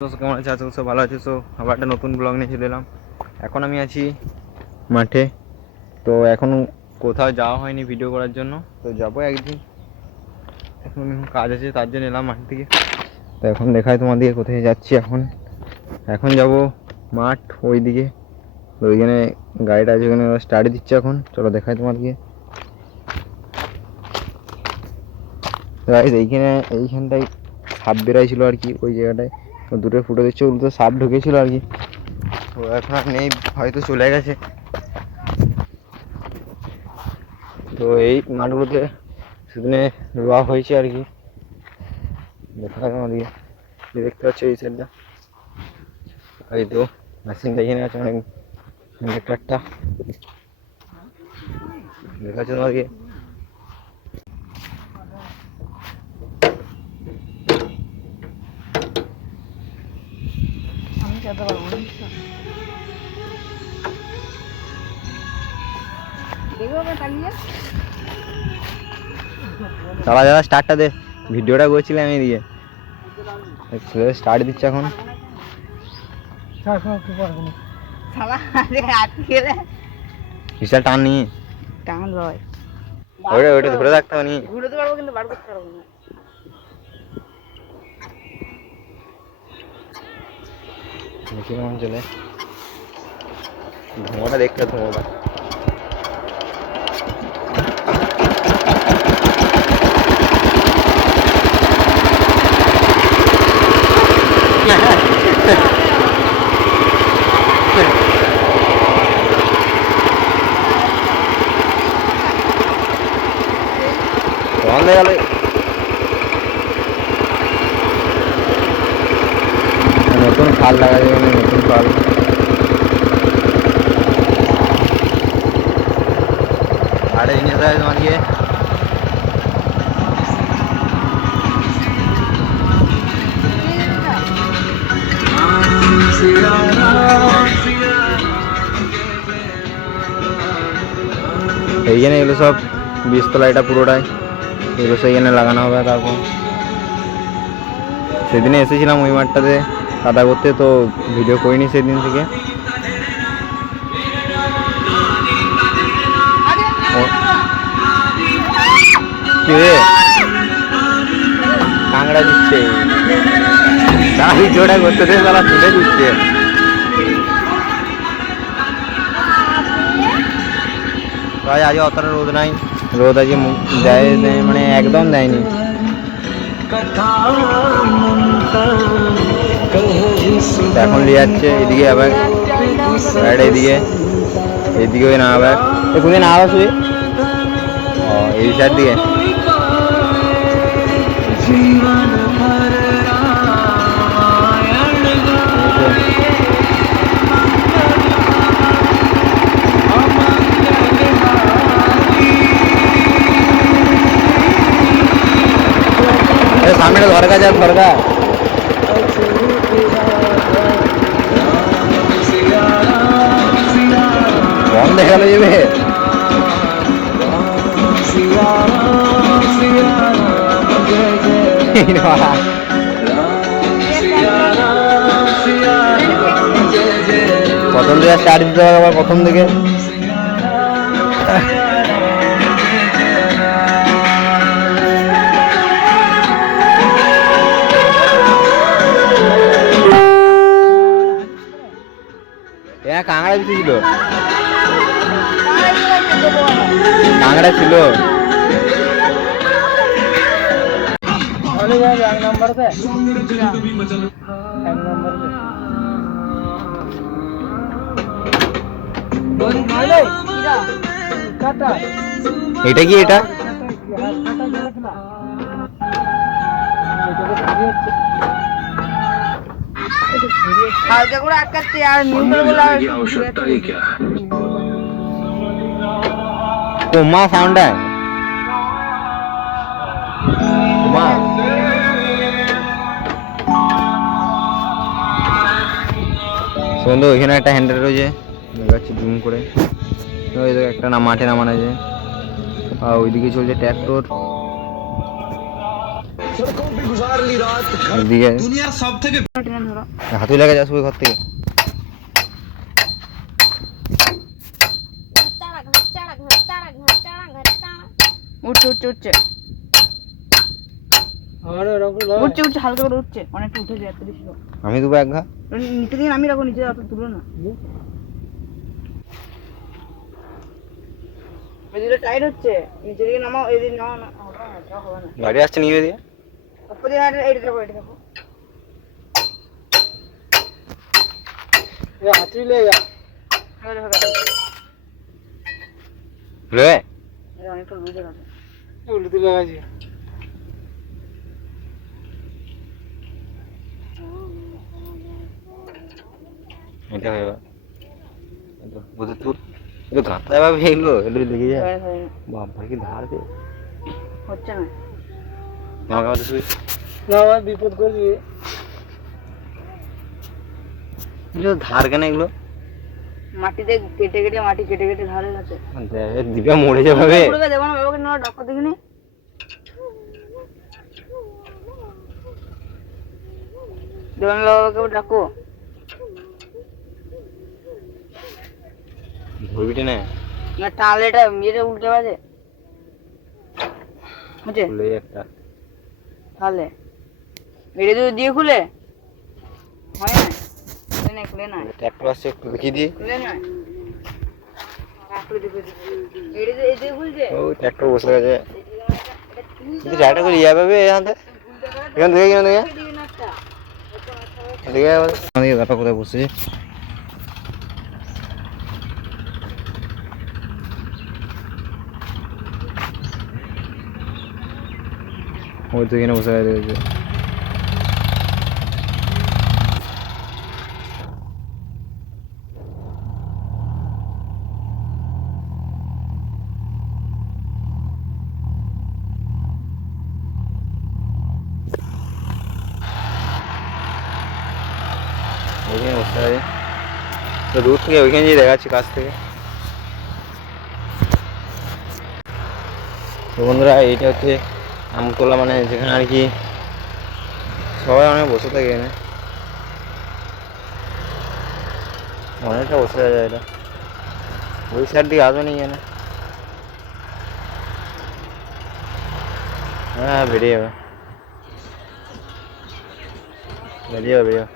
কেমন আছে? আছো সব ভালো আছো। সো আবার একটা নতুন ব্লগ নিয়ে চলে এলাম। এখন আমি আছি মাঠে। তো এখন কোথাও যাওয়া হয়নি ভিডিও করার জন্য। তো যাব একদিন। এখন কাজ আছে, তার জন্য এলাম মাঠ থেকে তো এখন দেখায় তোমাদেরকে কোথায় যাচ্ছি এখন। এখন যাব মাঠ ওইদিকে। তো ওইখানে গাড়িটা আছে, ওখানে স্টার্ট দিচ্ছে এখন। চলো দেখাই তোমাদেরকে। এইখানে এইখানটায় সাপ বেরাইছিল আর কি, ওই জায়গাটায়। তো দুটো ফুটো দিচ্ছে উল্টো সাপ ঢুকেছিল আর কি। তো এখন আর নেই, হয়তো চলে গেছে। তো এই মাঠগুলোতে সেদিনে রোয়া হয়েছে আর কি। দেখা যাবে আমাদেরকে এই দেখতে পাচ্ছ এই সাইডটা এই তো মেশিনটা এখানে আছে অনেক। ট্রাক্টরটা দেখা যাচ্ছে তোমাদেরকে। যেতে পারব চালা যাওয়া স্টার্টটা দে। ভিডিওটা করছিলাম এদিকে স্টার্ট দিচ্ছে এখন। বিশাল টান নিয়ে টান লয়। ওটা ওটা ধরে রাখতে হবে নি ঘুরোতে পারব কিন্তু বার করতে পারব না। দেখি কেমন চলে ধোঁয়াটা দেখতে ধোঁয়াটা বন্ধ হয়ে গেল নতুন খাল লাগা যাবে না, নতুন খাল আরে নিয়ে যায় তোমার গিয়ে এইখানে এগুলো সব বীজতলা এটা পুরোটাই এগুলো সেইখানে লাগানো হবে তারপর সেদিনে এসেছিলাম ওই মাঠটাতে কাদা করতে তো ভিডিও করিনি সেদিন থেকে। কাংড়া দিচ্ছে। দাবি জোড়া করতে তারা তুলে দিচ্ছে। ভাই আজ অতটা রোদ নাই। রোদ আজকে দেয় মানে একদম দেয়নি। তো এখন নিয়ে যাচ্ছে এদিকে আবার রাইড এদিকে এদিকে না আবার। এ কোথায় না আবার শুয়ে ও, এই সাইড দিকে। এ সামনে দরগা যাক দরগা গেল যাবে? প্রথম থেকে স্টার্ট দিতে হবে আবার প্রথম থেকে। কাঁকড়া দিতে ছিল। কাঁকড়া ছিল। এক নম্বর এক নম্বর এটা কি এটা? হালকা করে আটকাচ্ছে আর নিউট্রাল বলে সাউন্ড है কোমা বন্ধু ওইখানে একটা হ্যান্ডেল রয়েছে। দেখাচ্ছি জুম করে। ওই একটা না মাঠে নামানো আছে। আর ওইদিকে চলছে ট্র্যাক্টর হাতুড়ি লেগে যাস ওই ঘর থেকে। উঠছে উঠছে উঠছে উঠছে উঠছে হালকা করে উঠছে অনেকটা উঠে যায় এত বেশি আমি দেবো এক ঘা। নিচে দিকে নামিয়ে রাখো নিচে অত তুলো না। এদিকে টাইট হচ্ছে। নিচে দিকে নামাও এদিকে নামাও না হবে না, এটা হবে না। গাড়ি আসছে নিয়ে দিয়ে? উপরে হাঁটে, এইটা দেখো দেখো। হাতি লেগা। রে অনেকটা লুজে গেছে। উল্টি লাগাইছি এটা হয়ে গেল বুঝে তোর এটা গাঁথা ভাবে এগুলো এগুলো লেগে যায় হয়, হয় না। বাবা কি ধার দে হচ্ছে না আমাকে আমাদের শুই না ভাই বিপদ করবি এগুলো ধার কেন এগুলো মাটিতে কেটে কেটে মাটি কেটে কেটে ধারে গেছে মরে যাবে না বাবাকে না ডাক্তার দেখিনি। দেবান বাবাকে ডাকো। ধরবিটে না। না টানলে এটা মেরে উল্টে বাজে বুঝছে খুলে একটা। তাহলে। মেরে যদি দিয়ে খুলে হয় না। ট্র্যাক্টর আসছে একটু দেখিয়ে খুলছে ও ট্র্যাক্টর বসে গেছে। কিন্তু করে ইয়ে পাবে এখান থেকে? এখান থেকে এখান থেকে? দিবি না একটা। দেখে আমাদের ব্যাপার কোথায় বসেছে? ওই তো এখানে বসে গেছে দেখেছি। ওইখানে বসে আছে তো দূর থেকে ওইখানে যে দেখাচ্ছি কাছ থেকে তো বন্ধুরা এইটা হচ্ছে আমতলা মানে যেখানে আর কি সবাই অনেক বসে থাকে এখানে অনেকটা বসে যায় এটা ওই সাইড দিকে আসবে নি এখানে হ্যাঁ বেরিয়ে যাবে বেরিয়ে যাবে বেরিয়ে যাবে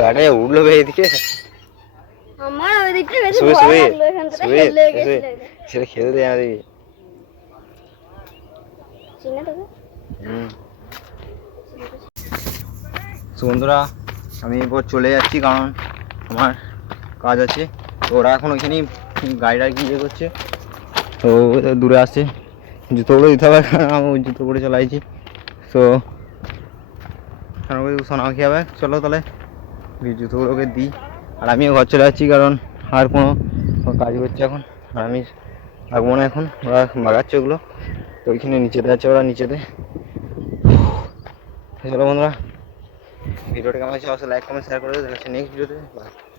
গাড়ি উঠলো বে এদিকে আমার ওই দিকটা বেশি শুয়ে ভয় শুয়ে লাগলো এখান থেকে শুয়ে হেলে শুয়ে গেছিল সেটা খেতে দেয় না দিবি চিনে তোকে হুম বন্ধুরা, আমি এরপর চলে যাচ্ছি কারণ আমার কাজ আছে। তো ওরা এখন ওইখানেই গাড়িটা কি ইয়ে করছে। তো দূরে আসছে। জুতোগুলো দিতে হবে কারণ আমি ওই জুতো পরে চালাইছি। তো সোনা খেয়ে হবে। চলো তাহলে জুতোগুলোকে দিই। আর আমিও ঘর চলে যাচ্ছি কারণ আর কোনো কাজ করছে এখন। আর আমি থাকব না এখন। ওরা বাগাচ্ছে ওগুলো। তো ওইখানে নিচেতে আছে ওরা নিচেতে। চলো বন্ধুরা ভিডিওটা কেমন লাগছে অবশ্যই লাইক কমেন্ট শেয়ার করে দেবে দেখা হচ্ছে নেক্সট ভিডিওতে বাই